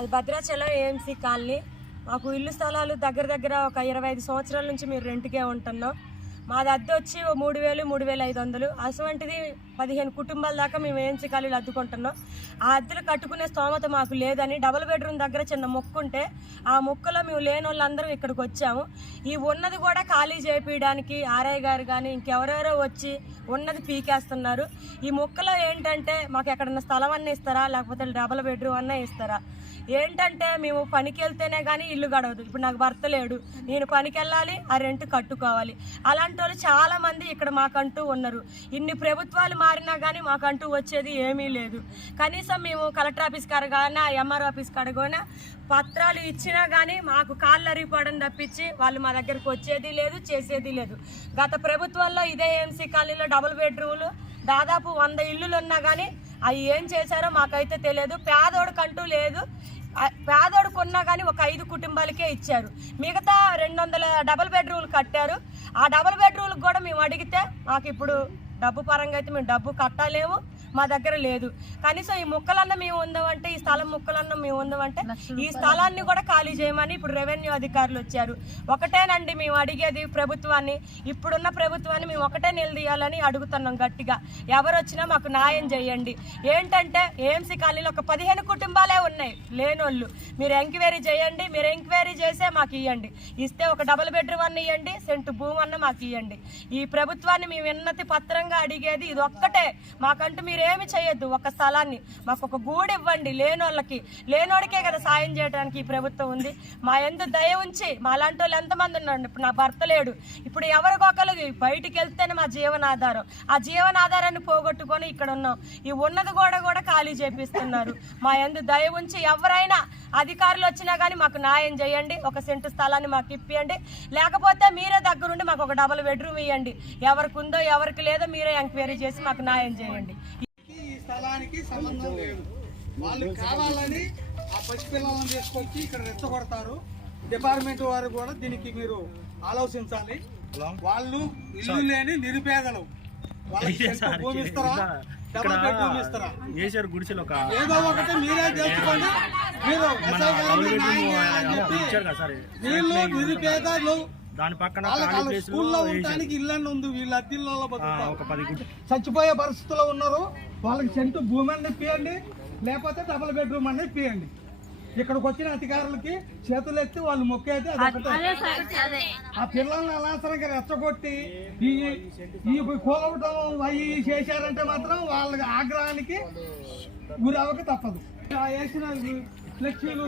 అది Bhadrachalam AMC colony. మాకు ఇల్లు స్థలాలు దగ్గర దగ్గర ఒక ఇరవై ఐదు సంవత్సరాల నుంచి మీరు రెంట్కే ఉంటున్నాం. మాది అద్దె వచ్చి ఓ మూడు వేలు మూడు వేల ఐదు వందలు. అటువంటిది పదిహేను కుటుంబాల దాకా మేము ఏఎంసీ ఖాళీలు అద్దుకుంటున్నాం. ఆ అద్దెలు కట్టుకునే స్తోమత మాకు లేదని డబుల్ బెడ్రూమ్ దగ్గర చిన్న మొక్కు ఉంటే ఆ మొక్కలో మేము లేని వాళ్ళందరం ఇక్కడికి వచ్చాము. ఈ ఉన్నది కూడా ఖాళీ చేపించడానికి ఆర్ఐ గారు కానీ ఇంకెవరెవరో వచ్చి ఉన్నది పీకేస్తున్నారు. ఈ మొక్కలో ఏంటంటే మాకు ఎక్కడన్నా స్థలం అన్న ఇస్తారా? లేకపోతే డబుల్ బెడ్రూమ్ అన్న ఇస్తారా? ఏంటంటే మేము పనికి వెళ్తేనే కానీ ఇల్లు గడవదు. ఇప్పుడు నాకు భర్త లేడు. నేను పనికి వెళ్ళాలి ఆ రెంట్ కట్టుకోవాలి. అలాంటి వాళ్ళు చాలా మంది ఇక్కడ మాకంటూ ఉన్నారు. ఇన్ని ప్రభుత్వాలు మారినా కానీ మాకంటూ వచ్చేది ఏమీ లేదు. కనీసం మేము కలెక్టర్ ఆఫీస్ కడగానా ఎంఆర్ ఆఫీస్ కడగోనా పత్రాలు ఇచ్చినా కానీ మాకు కాళ్ళు అరిగిపోవడం తప్పించి వాళ్ళు మా దగ్గరకు వచ్చేది లేదు చేసేది లేదు. గత ప్రభుత్వంలో ఇదే ఎంసీ కాలనీలో డబుల్ బెడ్రూమ్లు దాదాపు వంద ఇల్లులు ఉన్నా కానీ అవి ఏం చేశారో మాకైతే తెలియదు. పేదోడికంటూ లేదు. పేదోడు కొన్నా కానీ ఒక ఐదు కుటుంబాలకే ఇచ్చారు. మిగతా రెండు వందల డబుల్ బెడ్రూమ్లు కట్టారు. ఆ డబుల్ బెడ్రూమ్లకు కూడా మేము అడిగితే మాకు ఇప్పుడు డబ్బు పరంగా అయితే మేము డబ్బు కట్టలేము. మా దగ్గర లేదు. కనీసం ఈ ముక్కలన్న మేము ఉందామంటే ఈ స్థలం ముక్కలన్న మేము ఉందామంటే ఈ స్థలాన్ని కూడా ఖాళీ చేయమని ఇప్పుడు రెవెన్యూ అధికారులు వచ్చారు. ఒకటేనండి మేము అడిగేది ప్రభుత్వాన్ని. ఇప్పుడున్న ప్రభుత్వాన్ని మేము ఒకటే నిలదీయాలని అడుగుతున్నాం గట్టిగా. ఎవరు వచ్చినా మాకు న్యాయం చేయండి. ఏంటంటే ఏఎంసీ కాలనీలో ఒక పదిహేను కుటుంబాలే ఉన్నాయి లేనోళ్ళు. మీరు ఎంక్వైరీ చేయండి మీరు ఎంక్వైరీ చేసే మాకు ఇవ్వండి ఇస్తే ఒక డబుల్ బెడ్రూమ్ అన్న ఇవ్వండి సెంటు భూమి అన్న మాకు ఇవ్వండి ఈ ప్రభుత్వాన్ని మేము విన్నతి పత్రంగా అడిగేది ఇది ఒక్కటే మాకంటూ మీరు ఏమి చేయొద్దు. ఒక స్థలాన్ని మాకు ఒక గూడు ఇవ్వండి. లేనోళ్ళకి లేనోడికే కదా సాయం చేయడానికి ఈ ప్రభుత్వం ఉంది. మా ఎందు దయ ఉంచి మా లాంటి వాళ్ళు ఎంతమంది ఉన్నారు? ఇప్పుడు నా భర్త లేడు. ఇప్పుడు ఎవరికొకరు బయటికి వెళ్తేనే మా జీవనాధారం. ఆ జీవనాధారాన్ని పోగొట్టుకొని ఇక్కడ ఉన్నాం. ఈ ఉన్నది కూడా కూడా ఖాళీ చేపిస్తున్నారు. మా ఎందు దయ ఉంచి ఎవరైనా అధికారులు వచ్చినా కానీ మాకు న్యాయం చేయండి. ఒక సెంటు స్థలాన్ని మాకు ఇప్పియండి. లేకపోతే మీరే దగ్గరుండి మాకు ఒక డబుల్ బెడ్రూమ్ ఇవ్వండి ఎవరికి ఉందో ఎవరికి లేదో మీరే ఎంక్వైరీ చేసి మాకు న్యాయం చేయండి. స్థలానికి సంబంధం లేదు. వాళ్ళు కావాలని ఆ పసిపిల్లలను తీసుకొచ్చి ఇక్కడ రెచ్చగొడతారు. డిపార్ట్మెంట్ వారు కూడా దీనికి మీరు ఆలోచించాలి. వాళ్ళు ఇల్లు లేని నిరుపేదలు. వాళ్ళకి భూమి ఇస్తారా? గుడిసెలు ఒక ఏదో ఒకటి మీరే తెలుసుకోండి. మీరు వీళ్ళు నిరుపేదలు. దాని పక్కన స్కూల్లో ఉండటానికి ఇల్లు ఉంది వీళ్ళ అద్దెల్లో చచ్చిపోయే పరిస్థితిలో ఉన్నారు. వాళ్ళకి సెంటు భూమి అన్నీ ఇప్పియండి లేకపోతే డబుల్ బెడ్రూమ్ అన్నీ ఇప్పియండి ఇక్కడికి వచ్చిన అధికారులకి చేతులు ఎత్తి వాళ్ళు మొక్కేది అది ఆ పిల్లల్ని అనవసరంగా రెచ్చగొట్టి ఈ ఈ కూలవటం అవి చేశారంటే మాత్రం వాళ్ళ ఆగ్రహానికి గురవక తప్పదు. ఆ వేసిన ఫ్లెక్సీలు